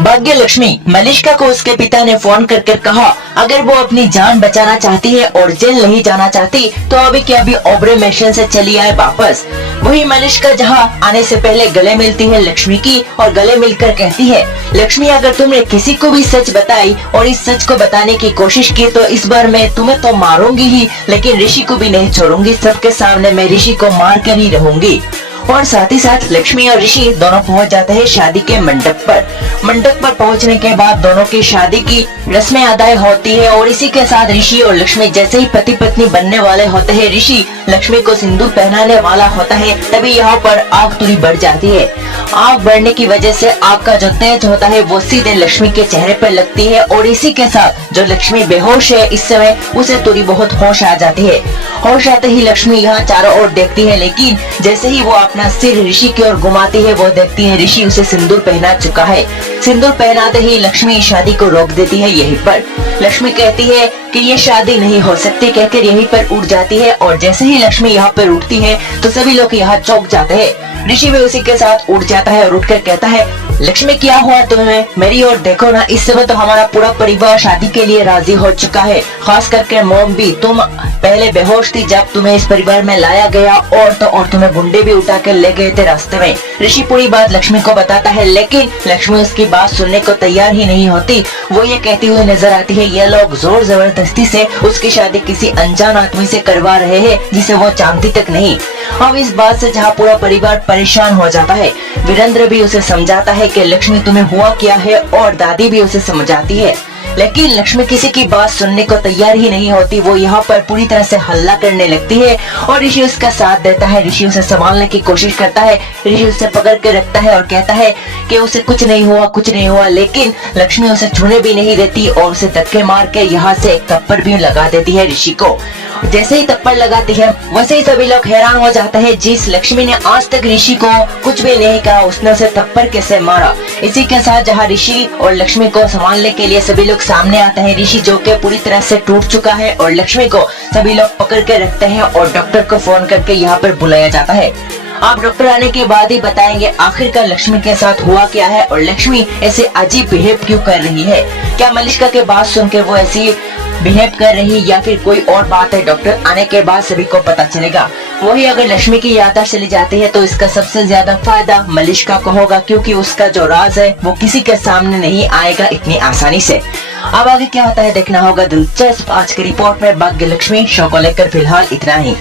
भाग्य लक्ष्मी मलिष्का को उसके पिता ने फोन कर कहा अगर वो अपनी जान बचाना चाहती है और जेल नहीं जाना चाहती तो अभी के अभी ओबरे मिशन से चली आए वापस। वही मलिष्का जहाँ आने से पहले गले मिलती है लक्ष्मी की और गले मिलकर कहती है लक्ष्मी अगर तुमने किसी को भी सच बताई और इस सच को बताने की कोशिश की तो इस बार मैं तुम्हें तो मारूंगी ही लेकिन ऋषि को भी नहीं छोड़ूंगी। सबके सामने मैं ऋषि को मार कर ही रहूंगी। और साथ ही साथ लक्ष्मी और ऋषि दोनों पहुंच जाते हैं शादी के मंडप पर। मंडप पर पहुंचने के बाद दोनों की शादी की रस्में अदाई होती है और इसी के साथ ऋषि और लक्ष्मी जैसे ही पति पत्नी बनने वाले होते हैं, ऋषि लक्ष्मी को सिंदूर पहनाने वाला होता है, तभी यहाँ पर आग थोड़ी बढ़ जाती है। आग बढ़ने की वजह से आग का जो तेज होता है वो सीधे लक्ष्मी के चेहरे पर लगती है और इसी के साथ जो लक्ष्मी बेहोश है इस समय उसे थोड़ी बहुत होश आ जाती है। होश आते ही लक्ष्मी यहाँ चारों ओर देखती है, लेकिन जैसे ही वो अपना सिर ऋषि की ओर घुमाती है वो देखती है ऋषि उसे सिंदूर पहना चुका है। सिंदूर पहनाते ही लक्ष्मी शादी को रोक देती है। यहीं पर लक्ष्मी कहती है कि ये शादी नहीं हो सकती कहकर यहीं पर उठ जाती है और जैसे ही लक्ष्मी यहाँ पर उठती है तो सभी लोग यहाँ चौंक जाते हैं। ऋषि भी उसी के साथ उठ जाता है और उठकर कहता है लक्ष्मी क्या हुआ तुम्हें, मेरी ओर देखो ना, इस समय तो हमारा पूरा परिवार शादी के लिए राजी हो चुका है, खास करके मॉम भी। तुम पहले बेहोश थी जब तुम्हें इस परिवार में लाया गया और तुम्हें गुंडे भी उठा कर ले गए थे रास्ते में। ऋषि पूरी बात लक्ष्मी को बताता है लेकिन लक्ष्मी उसकी बात सुनने को तैयार ही नहीं होती। वो ये कहती हुई नजर आती है ये लोग जोर जबरदस्ती से उसकी शादी किसी अनजान आदमी से करवा रहे हैं जिसे वो जानती तक नहीं। अब इस बात से जहाँ पूरा परिवार परेशान हो जाता है, वीरेंद्र भी उसे समझाता है कि लक्ष्मी तुम्हें हुआ क्या है और दादी भी उसे समझाती है, लेकिन लक्ष्मी किसी की बात सुनने को तैयार ही नहीं होती। वो यहाँ पर पूरी तरह से हल्ला करने लगती है और ऋषि उसका साथ देता है। ऋषि उसे संभालने की कोशिश करता है, ऋषि उसे पकड़ के रखता है और कहता है कि उसे कुछ नहीं हुआ, लेकिन लक्ष्मी उसे छूने भी नहीं देती और उसे धक्के मार के यहाँ से एक थप्पड़ भी लगा देती है ऋषि को। जैसे ही थप्पड़ लगाती है वैसे ही सभी लोग हैरान हो जाते हैं, जिस लक्ष्मी ने आज तक ऋषि को कुछ भी नहीं कहा उसने उसे थप्पड़ कैसे मारा। इसी के साथ जहाँ ऋषि और लक्ष्मी को संभालने के लिए सभी लोग सामने आते हैं। ऋषि जो कि पूरी तरह से टूट चुका है और लक्ष्मी को सभी लोग पकड़ के रखते हैं और डॉक्टर को फोन करके यहाँ पर बुलाया जाता है। आप डॉक्टर आने के बाद ही बताएंगे आखिरकार लक्ष्मी के साथ हुआ क्या है और लक्ष्मी ऐसे अजीब बिहेव क्यों कर रही है। क्या मलिष्का के बात सुन के वो ऐसी बिहेव कर रही या फिर कोई और बात है, डॉक्टर आने के बाद सभी को पता चलेगा। वही अगर लक्ष्मी की याददाश्त चली जाती है तो इसका सबसे ज्यादा फायदा मलिष्का को होगा, क्योंकि उसका जो राज है वो किसी के सामने नहीं आएगा इतनी आसानी से। अब आगे क्या होता है देखना होगा दिलचस्प। आज की रिपोर्ट में भाग्य लक्ष्मी शो को लेकर फिलहाल इतना ही।